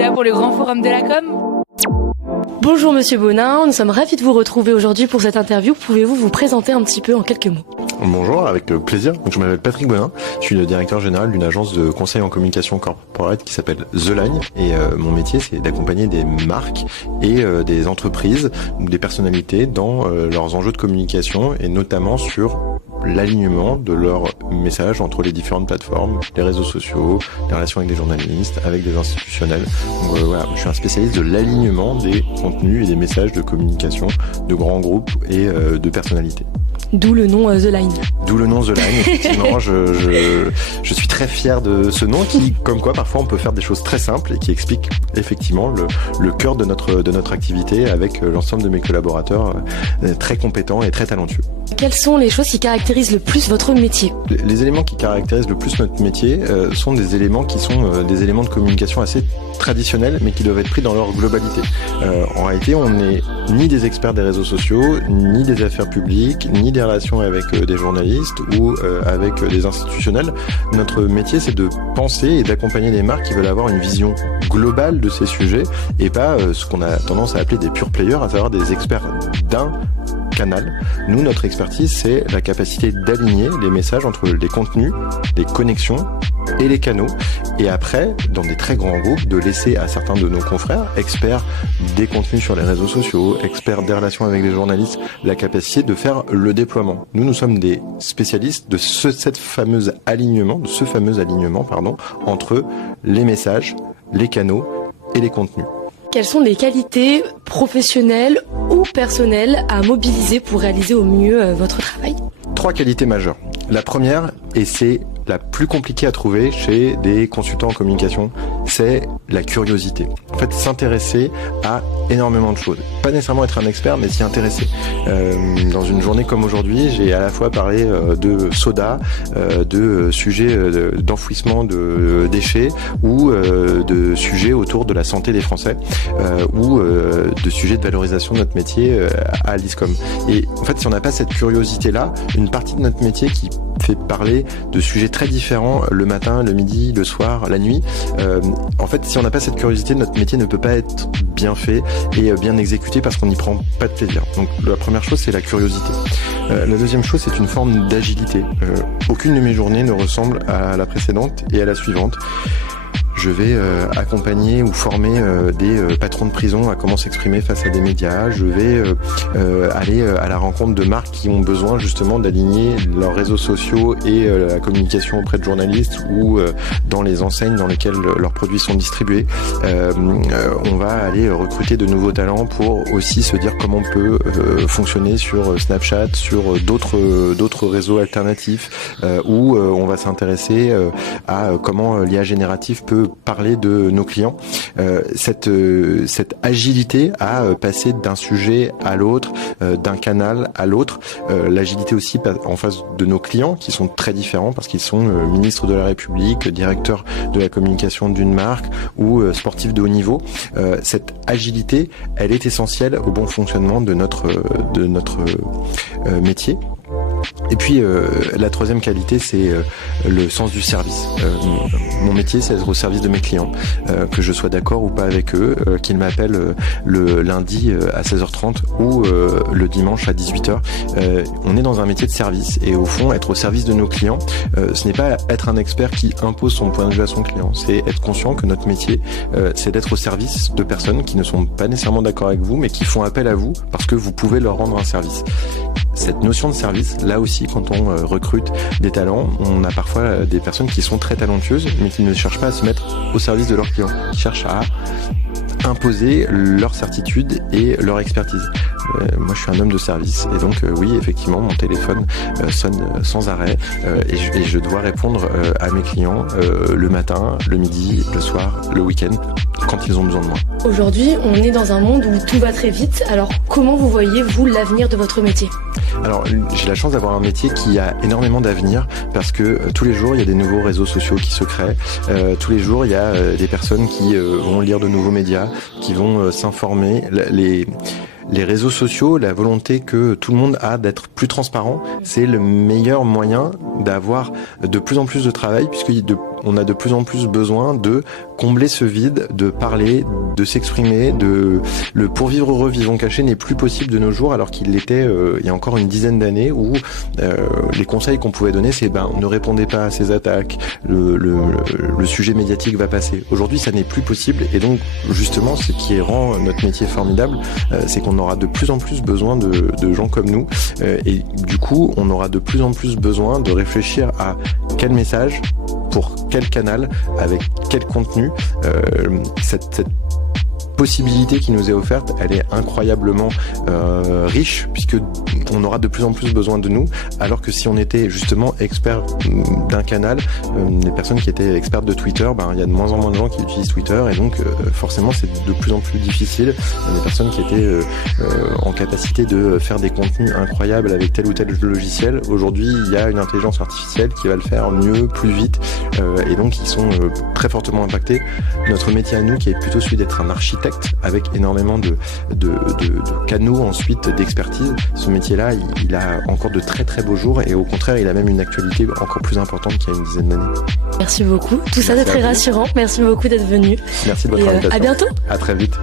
là pour le grand forum de la com. Bonjour Monsieur Bonin, nous sommes ravis de vous retrouver aujourd'hui pour cette interview. Pouvez-vous vous présenter un petit peu en quelques mots ? Bonjour, avec plaisir. Donc, je m'appelle Patrick Bonin, je suis le directeur général d'une agence de conseil en communication corporate qui s'appelle The Line. Et mon métier, c'est d'accompagner des marques et des entreprises ou des personnalités dans leurs enjeux de communication et notamment sur l'alignement de leurs messages entre les différentes plateformes, les réseaux sociaux, les relations avec des journalistes, avec des institutionnels. Donc, voilà, je suis un spécialiste de l'alignement des contenus et des messages de communication de grands groupes et de personnalités. D'où le nom The Line. D'où le nom The Line, effectivement. je suis très fier de ce nom qui, comme quoi, parfois on peut faire des choses très simples et qui explique effectivement le cœur de notre activité avec l'ensemble de mes collaborateurs très compétents et très talentueux. Quelles sont les choses qui caractérisent le plus votre métier ? Les éléments qui caractérisent le plus notre métier sont des éléments qui sont des éléments de communication assez traditionnels mais qui doivent être pris dans leur globalité. En réalité, on n'est ni des experts des réseaux sociaux, ni des affaires publiques, ni des relations avec des journalistes ou avec des institutionnels. Notre métier, c'est de penser et d'accompagner des marques qui veulent avoir une vision globale de ces sujets et pas ce qu'on a tendance à appeler des pure players, à savoir des experts d'un canal. Nous, notre expertise, c'est la capacité d'aligner les messages entre les contenus, les connexions et les canaux. Et après, dans des très grands groupes, de laisser à certains de nos confrères, experts des contenus sur les réseaux sociaux, experts des relations avec les journalistes, la capacité de faire le déploiement. Nous sommes des spécialistes de ce fameux alignement entre les messages, les canaux et les contenus. Quelles sont les qualités professionnelles ou personnelles à mobiliser pour réaliser au mieux votre travail ? 3 qualités majeures. La première, et c'est la plus compliquée à trouver chez des consultants en communication, c'est la curiosité. En fait, s'intéresser à énormément de choses. Pas nécessairement être un expert, mais s'y intéresser. Dans une journée comme aujourd'hui, j'ai à la fois parlé de soda, de sujets d'enfouissement de déchets ou de sujets autour de la santé des Français ou de sujets de valorisation de notre métier à l'ISCOM. Et en fait, si on n'a pas cette curiosité-là, une partie de notre métier qui fait parler de sujets très différents le matin, le midi, le soir, la nuit. En fait, si on n'a pas cette curiosité, notre métier ne peut pas être bien fait et bien exécuté parce qu'on n'y prend pas de plaisir. Donc la première chose, c'est la curiosité. La deuxième chose, c'est une forme d'agilité. Aucune de mes journées ne ressemble à la précédente et à la suivante. Je vais accompagner ou former des patrons de prison à comment s'exprimer face à des médias. Je vais aller à la rencontre de marques qui ont besoin justement d'aligner leurs réseaux sociaux et la communication auprès de journalistes ou dans les enseignes dans lesquelles leurs produits sont distribués. On va aller recruter de nouveaux talents pour aussi se dire comment on peut fonctionner sur Snapchat, sur d'autres réseaux alternatifs où on va s'intéresser à comment l'IA générative peut parler de nos clients. Cette agilité à passer d'un sujet à l'autre, d'un canal à l'autre. L'agilité aussi en face de nos clients qui sont très différents parce qu'ils sont ministres de la République, directeurs de la communication d'une marque ou sportifs de haut niveau. Cette agilité, elle est essentielle au bon fonctionnement de notre métier. Et puis la troisième qualité, c'est le sens du service. Mon métier, c'est d'être au service de mes clients, que je sois d'accord ou pas avec eux, qu'ils m'appellent le lundi à 16h30 ou le dimanche à 18h. On est dans un métier de service et au fond, être au service de nos clients, ce n'est pas être un expert qui impose son point de vue à son client, c'est être conscient que notre métier, c'est d'être au service de personnes qui ne sont pas nécessairement d'accord avec vous, mais qui font appel à vous parce que vous pouvez leur rendre un service. Cette notion de service, là aussi, quand on recrute des talents, on a parfois des personnes qui sont très talentueuses, mais qui ne cherchent pas à se mettre au service de leurs clients. Ils cherchent à imposer leur certitude et leur expertise. Moi, je suis un homme de service et donc oui, effectivement, mon téléphone sonne sans arrêt et je dois répondre à mes clients le matin, le midi, le soir, le week-end, quand ils ont besoin de moi. Aujourd'hui, on est dans un monde où tout va très vite. Alors, comment vous voyez, vous, l'avenir de votre métier ? Alors, j'ai la chance d'avoir un métier qui a énormément d'avenir parce que tous les jours, il y a des nouveaux réseaux sociaux qui se créent. Tous les jours, il y a des personnes qui vont lire de nouveaux médias, qui vont s'informer. Les réseaux sociaux, la volonté que tout le monde a d'être plus transparent, c'est le meilleur moyen d'avoir de plus en plus de travail puisque on a de plus en plus besoin de combler ce vide, de parler, de s'exprimer, le pour vivre heureux, vivons cachés n'est plus possible de nos jours alors qu'il l'était il y a encore une dizaine d'années où les conseils qu'on pouvait donner c'est ne répondez pas à ces attaques, le sujet médiatique va passer. Aujourd'hui ça n'est plus possible et donc justement ce qui rend notre métier formidable c'est qu'on aura de plus en plus besoin de gens comme nous et du coup on aura de plus en plus besoin de réfléchir à quel message, pour quel canal, avec quel contenu, cette possibilité qui nous est offerte, elle est incroyablement riche puisque on aura de plus en plus besoin de nous, alors que si on était justement expert d'un canal, les personnes qui étaient expertes de Twitter, il y a de moins en moins de gens qui utilisent Twitter et donc forcément c'est de plus en plus difficile. Les personnes qui étaient en capacité de faire des contenus incroyables avec tel ou tel logiciel, aujourd'hui il y a une intelligence artificielle qui va le faire mieux, plus vite et donc ils sont très fortement impactés. Notre métier à nous qui est plutôt celui d'être un architecte avec énormément de canaux ensuite d'expertise, ce métier-là il a encore de très très beaux jours et au contraire il a même une actualité encore plus importante qu'il y a une dizaine d'années. Merci beaucoup, tout ça c'est très rassurant, merci beaucoup d'être venu. Merci de votre invitation. À bientôt. À très vite.